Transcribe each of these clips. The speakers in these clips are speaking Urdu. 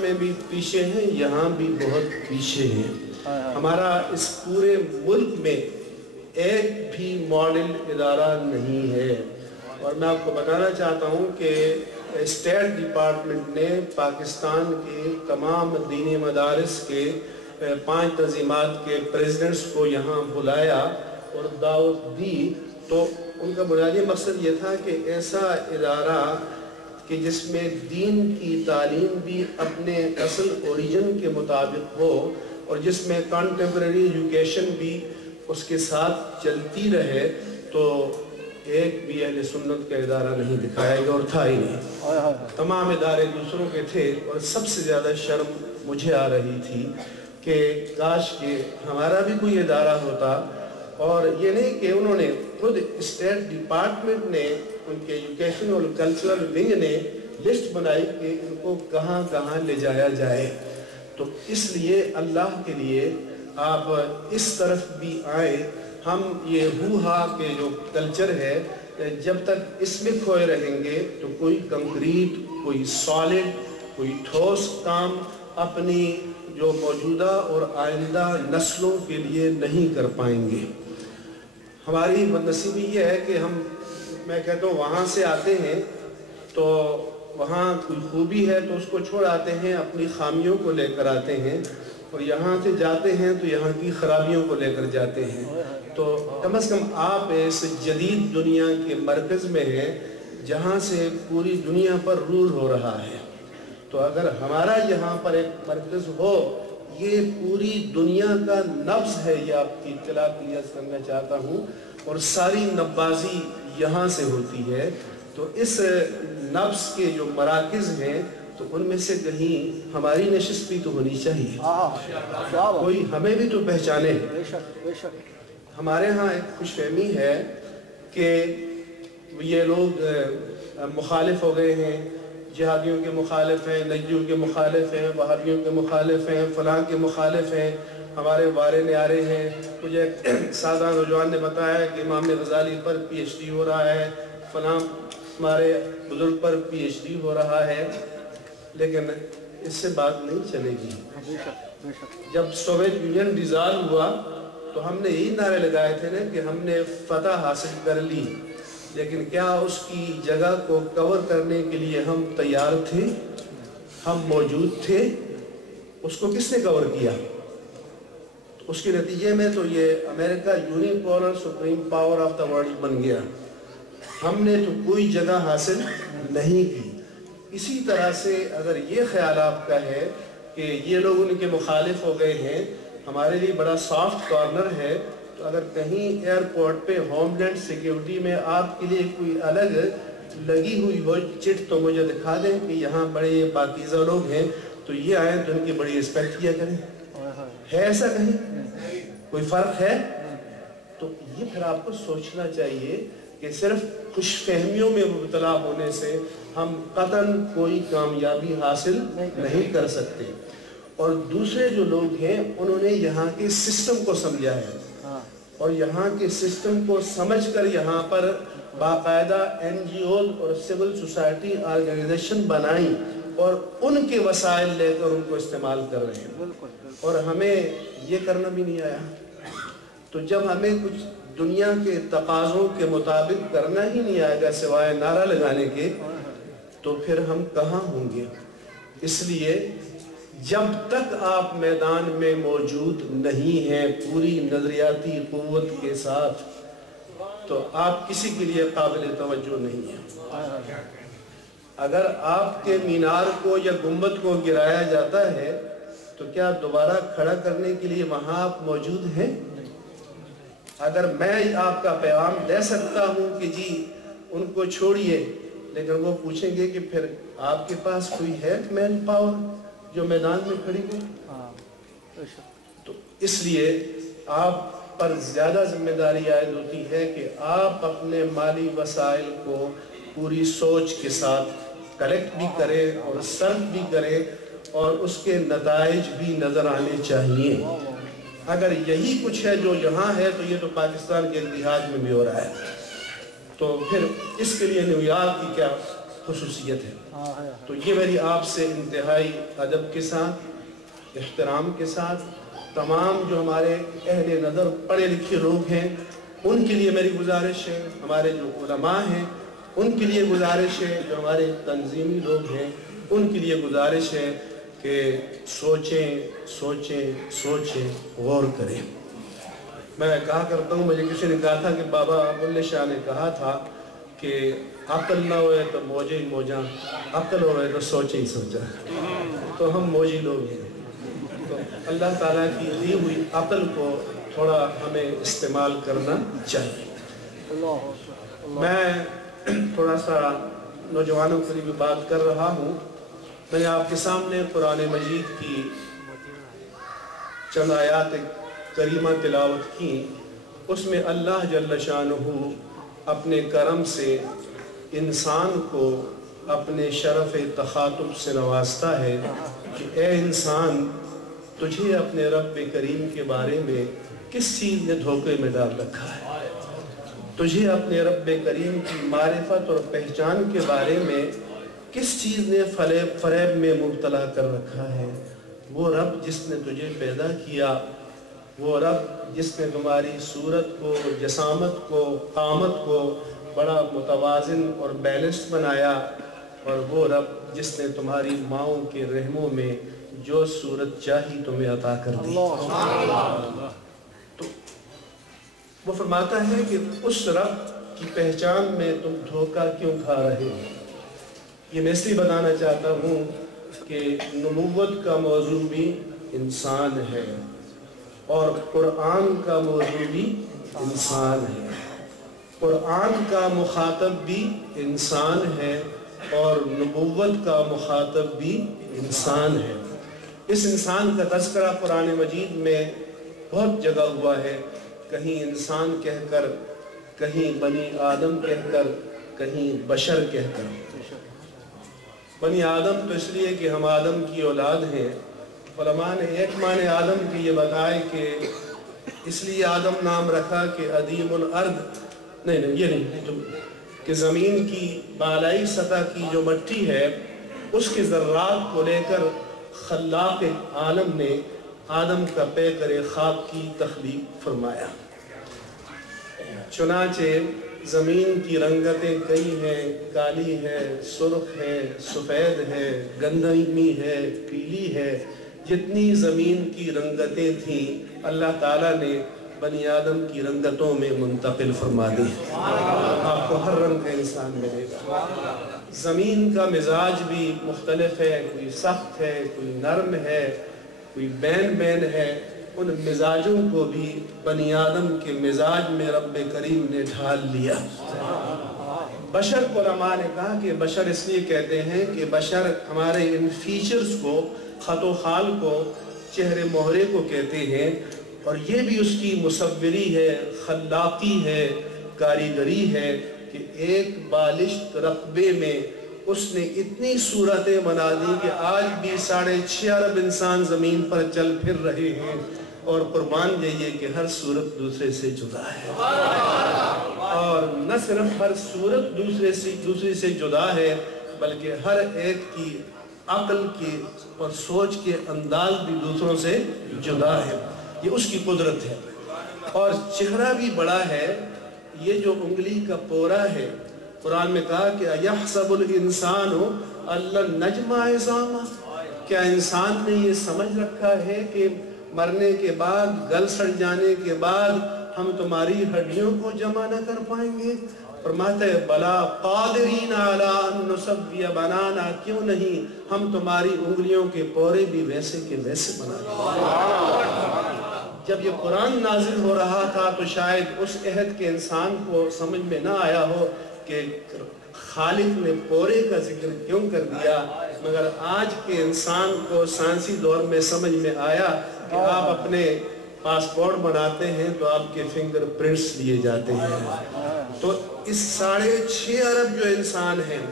میں بھی پیچھے ہیں، یہاں بھی بہت پیچھے ہیں۔ ہمارا اس پورے ملک میں ایک بھی ماڈل ادارہ نہیں ہے، اور میں آپ کو بتانا چاہتا ہوں کہ اسٹیٹ ڈپارٹمنٹ نے پاکستان کے تمام دینی مدارس کے 5 تنظیمات کے پریزیڈنٹس کو یہاں بلایا اور دعوت دی، تو ان کا بنیادی مقصد یہ تھا کہ ایسا ادارہ کہ جس میں دین کی تعلیم بھی اپنے اصل اوریجن کے مطابق ہو اور جس میں کنٹمپریری ایجوکیشن بھی اس کے ساتھ چلتی رہے، تو ایک بھی اہل سنت کا ادارہ نہیں دکھایا گیا، اور تھا ہی نہیں۔ تمام ادارے دوسروں کے تھے، اور سب سے زیادہ شرم مجھے آ رہی تھی کہ کاش کہ ہمارا بھی کوئی ادارہ ہوتا، اور یہ نہیں کہ انہوں نے خود اسٹیٹ ڈپارٹمنٹ نے، ان کے ایجوکیشن اور کلچرل ونگ نے لسٹ بنائی کہ ان کو کہاں کہاں لے جایا جائے۔ تو اس لیے اللہ کے لیے آپ اس طرف بھی آئیں۔ ہم یہ ہوا کہ جو کلچر ہے، جب تک اس میں کھوئے رہیں گے تو کوئی کنکریٹ، کوئی سالڈ، کوئی ٹھوس کام اپنی جو موجودہ اور آئندہ نسلوں کے لیے نہیں کر پائیں گے۔ ہماری بدنصیبی یہ ہے کہ میں کہتا ہوں وہاں سے آتے ہیں تو وہاں کوئی خوبی ہے تو اس کو چھوڑ آتے ہیں، اپنی خامیوں کو لے کر آتے ہیں، اور یہاں سے جاتے ہیں تو یہاں کی خرابیوں کو لے کر جاتے ہیں۔ تو کم از کم آپ اس جدید دنیا کے مرکز میں ہیں جہاں سے پوری دنیا پر رول ہو رہا ہے، تو اگر ہمارا یہاں پر ایک مرکز ہو، یہ پوری دنیا کا نبض ہے، یہ آپ کی اطلاع عرض کرنا چاہتا ہوں، اور ساری نبازی یہاں سے ہوتی ہے۔ تو اس نبض کے جو مراکز ہیں تو ان میں سے کہیں ہماری نشست بھی تو ہونی چاہیے، کوئی ہمیں بھی تو پہچانے۔ ہمارے ہاں ایک خوش فہمی ہے کہ یہ لوگ مخالف ہو گئے ہیں، جہادیوں کے مخالف ہیں، نجدیوں کے مخالف ہیں، وہابیوں کے مخالف ہیں، فلاں کے مخالف ہیں، ہمارے وارے نیارے ہیں۔ مجھے سادہ نوجوان نے بتایا کہ امام غزالی پر پی ایچ ڈی ہو رہا ہے، فلاں ہمارے بزرگ پر پی ایچ ڈی ہو رہا ہے، لیکن اس سے بات نہیں چلے گی۔ جب سوویت یونین ڈیزالو ہوا تو ہم نے یہی نعرے لگائے تھے نا کہ ہم نے فتح حاصل کر لی، لیکن کیا اس کی جگہ کو کور کرنے کے لیے ہم تیار تھے؟ ہم موجود تھے؟ اس کو کس نے کور کیا؟ اس کے نتیجے میں تو یہ امریکہ unipolar supreme power of the world بن گیا، ہم نے تو کوئی جگہ حاصل نہیں کی۔ اسی طرح سے اگر یہ خیال آپ کا ہے کہ یہ لوگ ان کے مخالف ہو گئے ہیں، ہمارے لیے بڑا سافٹ کارنر ہے، تو اگر کہیں ایئرپورٹ پہ ہوم لینڈ سیکیورٹی میں آپ کے لیے کوئی الگ لگی ہوئی ہو چٹ تو مجھے دکھا دیں کہ یہاں بڑے پاکیزہ لوگ ہیں تو یہ آئیں تو ان کی بڑی رسپیکٹ کیا کریں۔ ہے ایسا کہیں کوئی فرق ہے؟ تو یہ پھر آپ کو سوچنا چاہیے کہ صرف خوش فہمیوں میں مبتلا ہونے سے ہم قطعاً کوئی کامیابی حاصل نہیں کر سکتے۔ اور دوسرے جو لوگ ہیں انہوں نے یہاں کے سسٹم کو سمجھا ہے، اور یہاں کے سسٹم کو سمجھ کر یہاں پر باقاعدہ این جی اوز اور سول سوسائٹی آرگنائزیشن بنائیں اور ان کے وسائل لے کر ان کو استعمال کر رہے ہیں، اور ہمیں یہ کرنا بھی نہیں آیا۔ تو جب ہمیں کچھ دنیا کے تقاضوں کے مطابق کرنا ہی نہیں آئے گا سوائے نعرہ لگانے کے، تو پھر ہم کہاں ہوں گے؟ اس لیے جب تک آپ میدان میں موجود نہیں ہیں پوری نظریاتی قوت کے ساتھ، تو آپ کسی کے لیے قابل توجہ نہیں ہیں۔ اگر آپ کے مینار کو یا گنبد کو گرایا جاتا ہے تو کیا دوبارہ کھڑا کرنے کے لیے وہاں آپ موجود ہیں؟ اگر میں آپ کا پیغام دے سکتا ہوں کہ جی ان کو چھوڑیے، لیکن وہ پوچھیں گے کہ پھر آپ کے پاس کوئی ہے مین پاور جو میدان میں کھڑی ہو؟ تو اس لیے آپ پر زیادہ ذمہ داری عائد ہوتی ہے کہ آپ اپنے مالی وسائل کو پوری سوچ کے ساتھ کلیکٹ بھی کریں اور صرف بھی کریں، اور اس کے نتائج بھی نظر آنے چاہیے۔ اگر یہی کچھ ہے جو یہاں ہے تو یہ تو پاکستان کے اتحاد میں بھی ہو رہا ہے، تو پھر اس کے لیے نیو یارک کی کیا خصوصیت ہے. تو یہ میری آپ سے انتہائی ادب کے ساتھ، احترام کے ساتھ، تمام جو ہمارے اہل نظر پڑھے لکھے لوگ ہیں ان کے لیے میری گزارش ہے، ہمارے جو علماء ہیں ان کے لیے گزارش ہے، جو ہمارے تنظیمی لوگ ہیں ان کے لیے گزارش ہے کہ سوچیں سوچیں سوچیں، غور کریں. میں کہا کرتا ہوں، مجھے کسی نے کہا تھا کہ بابا بلے شاہ نے کہا تھا کہ عقل نہ ہوئے تو موجے ہی موجاں، عقل ہوئے تو سوچے ہی سوچا. تو ہم موجی لوگ ہیں. تو اللہ تعالیٰ کی دی ہوئی عقل کو تھوڑا ہمیں استعمال کرنا چاہیے. میں تھوڑا سا نوجوانوں کے لیے بھی بات کر رہا ہوں. میں نے آپ کے سامنے قرآن مجید کی چند آیات کریمہ تلاوت کی. اس میں اللہ جل شانہ اپنے کرم سے انسان کو اپنے شرف تخاطب سے نوازتا ہے کہ اے انسان، تجھے اپنے رب کریم کے بارے میں کس چیز نے دھوکے میں ڈال رکھا ہے؟ تجھے اپنے رب کریم کی معرفت اور پہچان کے بارے میں کس چیز نے فریب میں مبتلا کر رکھا ہے؟ وہ رب جس نے تجھے پیدا کیا، وہ رب جس نے تمہاری صورت کو، جسامت کو، قامت کو بڑا متوازن اور بیلنس بنایا، اور وہ رب جس نے تمہاری ماؤں کے رحموں میں جو صورت چاہی تمہیں عطا کر دی. تو وہ فرماتا ہے کہ اس رب کی پہچان میں تم دھوکہ کیوں کھا رہے ہو؟ یہ میں اس لیے بتانا چاہتا ہوں کہ نبوت کا موضوع بھی انسان ہے اور قرآن کا موضوع بھی انسان ہے. قرآن کا مخاطب بھی انسان ہے اور نبوت کا مخاطب بھی انسان ہے. اس انسان کا تذکرہ قرآن مجید میں بہت جگہ ہوا ہے، کہیں انسان کہہ کر، کہیں بنی آدم کہہ کر، کہیں بشر کہہ کر. بنی آدم تو اس لیے کہ ہم آدم کی اولاد ہیں. علماء نے ایک معنی آدم کی یہ بتائے کہ اس لیے آدم نام رکھا کہ عدیم الارض، نہیں یہ نہیں، کہ زمین کی بالائی سطح کی جو مٹی ہے اس کے ذرات کو لے کر خلاق عالم نے آدم کا پیکر خاک کی تخلیق فرمایا. چنانچہ زمین کی رنگتیں کئی ہیں، کالی ہے، سرخ ہے، سفید ہے، گندمی ہے، پیلی ہے. جتنی زمین کی رنگتیں تھیں اللہ تعالیٰ نے بنی آدم کی رنگتوں میں منتقل فرما دی. آپ کو ہر رنگ کا انسان ملے گا. زمین کا مزاج بھی مختلف ہے، کوئی سخت ہے، کوئی نرم ہے، کوئی بین ہے. ان مزاجوں کو بھی بنی آدم کے مزاج میں رب کریم نے ڈھال لیا. بشر کو علماء نے کہا کہ بشر اس لیے کہتے ہیں کہ بشر ہمارے ان فیچرز کو، خط و خال کو، چہرے مہرے کو کہتے ہیں، اور یہ بھی اس کی مصوری ہے، خلاقی ہے، کاریگری ہے کہ ایک بالشت رقبے میں اس نے اتنی صورتیں بنا دی کہ آج بھی 6.5 ارب انسان زمین پر چل پھر رہے ہیں، اور قربان جائیے کہ ہر صورت دوسرے سے جدا ہے. اور نہ صرف ہر صورت دوسرے سے جدا ہے بلکہ ہر ایک کی عقل کی اور سوچ کے انداز بھی دوسروں سے جدا ہے. یہ اس کی قدرت ہے. اور چہرہ بھی بڑا ہے. یہ جو انگلی کا پورا ہے، قرآن میں کہا کہ اَيَحْسَبُ الْإِنسَانُ أَلَّن نَجْمَعَ عِظَامَهُ، کیا انسان نے یہ سمجھ رکھا ہے کہ مرنے کے بعد، گل سڑ جانے کے بعد ہم تمہاری ہڈیوں کو جمع نہ کر پائیں گے؟ فرماتا ہے بلا قادرین علی ان نسوی بنانا، کیوں نہیں ہم تمہاری انگلیوں کے پورے بھی ویسے کے ویسے بنا دیں. جب یہ قرآن نازل ہو رہا تھا تو شاید اس عہد کے انسان کو سمجھ میں نہ آیا ہو کہ خالق نے پورے کا ذکر کیوں کر دیا، مگر آج کے انسان کو سائنسی دور میں سمجھ میں آیا کہ آپ اپنے پاسپورٹ بناتے ہیں تو آپ کے فنگر پرنٹس لیے جاتے ہیں. تو اس 6.5 ارب جو انسان ہیں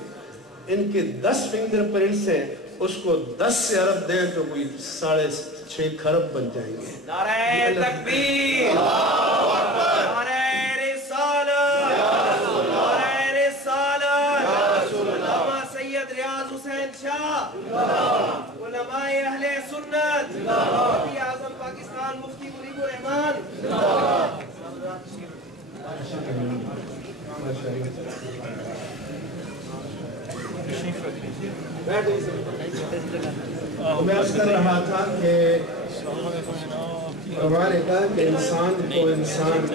ان کے 10 فنگر پرنٹس ہیں، اس کو 10 سے ارب دیں تو کوئی 6.5 کھرب بن جائیں گے. نعرہ تکبیر، نعرہ رسالت، نعرہ رسالت، اہل سنت مفتی اعظم پاکستان مفتی منیب الرحمان میں عرض کر رہا تھا کہ ہمارے کہا کہ انسان کو انسان